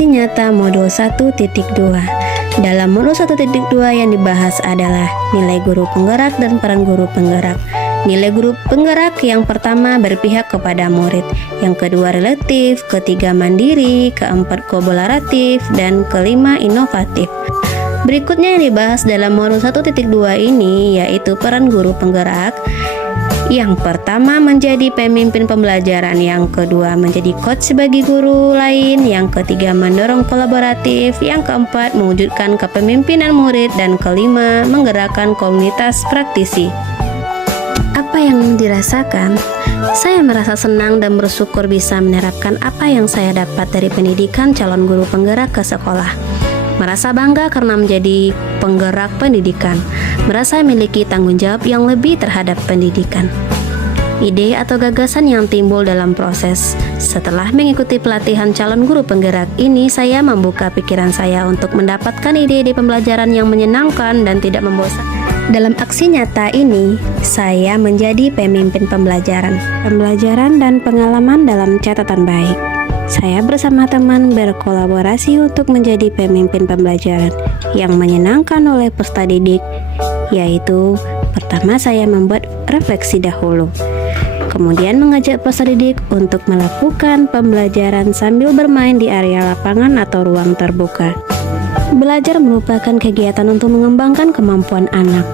aksi nyata modul 1.2. Dalam modul 1.2 yang dibahas adalah nilai guru penggerak dan peran guru penggerak. Nilai guru penggerak yang pertama berpihak kepada murid, yang kedua relatif, ketiga mandiri, keempat kolaboratif, dan kelima inovatif. Berikutnya yang dibahas dalam modul 1.2 ini yaitu peran guru penggerak. Yang pertama menjadi pemimpin pembelajaran, yang kedua menjadi coach bagi guru lain, yang ketiga mendorong kolaboratif, yang keempat mewujudkan kepemimpinan murid, dan kelima menggerakkan komunitas praktisi. Apa yang dirasakan? Saya merasa senang dan bersyukur bisa menerapkan apa yang saya dapat dari pendidikan calon guru penggerak ke sekolah. Merasa bangga karena menjadi penggerak pendidikan, merasa memiliki tanggung jawab yang lebih terhadap pendidikan. Ide atau gagasan yang timbul dalam proses setelah mengikuti pelatihan calon guru penggerak ini, saya membuka pikiran saya untuk mendapatkan ide-ide pembelajaran yang menyenangkan dan tidak membosankan. Dalam aksi nyata ini, saya menjadi pemimpin pembelajaran dan pengalaman dalam catatan baik. Saya bersama teman berkolaborasi untuk menjadi pemimpin pembelajaran yang menyenangkan oleh peserta didik, yaitu pertama saya membuat refleksi dahulu, kemudian mengajak peserta didik untuk melakukan pembelajaran sambil bermain di area lapangan atau ruang terbuka. Belajar merupakan kegiatan untuk mengembangkan kemampuan anak.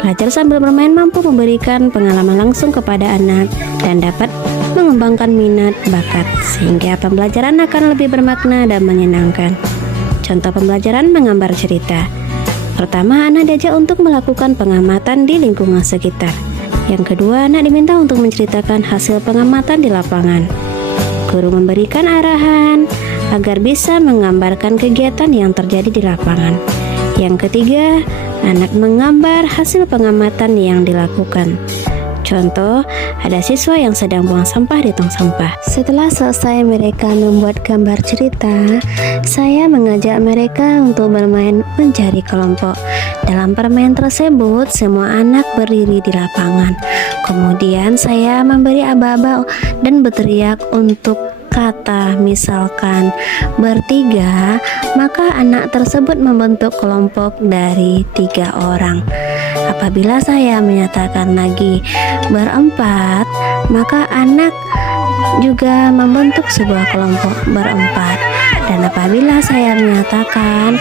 Belajar sambil bermain mampu memberikan pengalaman langsung kepada anak dan dapat mengembangkan minat bakat sehingga pembelajaran akan lebih bermakna dan menyenangkan. Contoh pembelajaran menggambar cerita. Pertama, anak diajak untuk melakukan pengamatan di lingkungan sekitar. Yang kedua, anak diminta untuk menceritakan hasil pengamatan di lapangan. Guru memberikan arahan agar bisa menggambarkan kegiatan yang terjadi di lapangan. Yang ketiga, anak menggambar hasil pengamatan yang dilakukan. Contoh, ada siswa yang sedang buang sampah di tong sampah. Setelah selesai mereka membuat gambar cerita, saya mengajak mereka untuk bermain mencari kelompok. Dalam permainan tersebut, semua anak berdiri di lapangan. Kemudian saya memberi aba-aba dan berteriak untuk kata, misalkan bertiga, maka anak tersebut membentuk kelompok dari 3 orang. Apabila saya menyatakan lagi berempat, maka anak juga membentuk sebuah kelompok berempat. Dan apabila saya menyatakan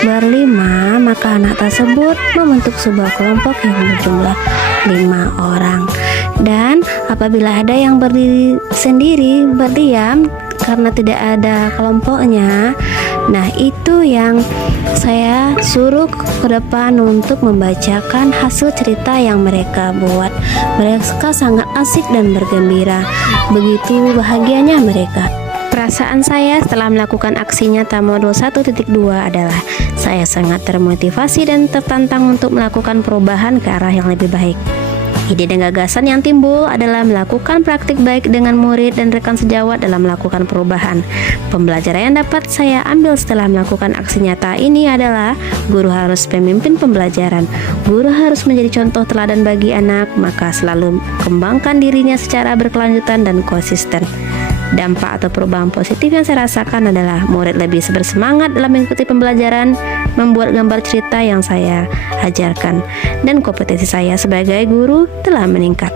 berlima, maka anak tersebut membentuk sebuah kelompok yang berjumlah 5 orang. Dan apabila ada yang berdiri sendiri, berdiam karena tidak ada kelompoknya, nah itu yang saya suruh ke depan untuk membacakan hasil cerita yang mereka buat. Mereka sangat asik dan bergembira. Begitu bahagianya mereka. Perasaan saya setelah melakukan aksi nyata modul 1.2 adalah saya sangat termotivasi dan tertantang untuk melakukan perubahan ke arah yang lebih baik. Ide dan gagasan yang timbul adalah melakukan praktik baik dengan murid dan rekan sejawat dalam melakukan perubahan. Pembelajaran yang dapat saya ambil setelah melakukan aksi nyata ini adalah guru harus pemimpin pembelajaran. Guru harus menjadi contoh teladan bagi anak, maka selalu kembangkan dirinya secara berkelanjutan dan konsisten. Dampak atau perubahan positif yang saya rasakan adalah murid lebih bersemangat dalam mengikuti pembelajaran, membuat gambar cerita yang saya ajarkan, dan kompetensi saya sebagai guru telah meningkat.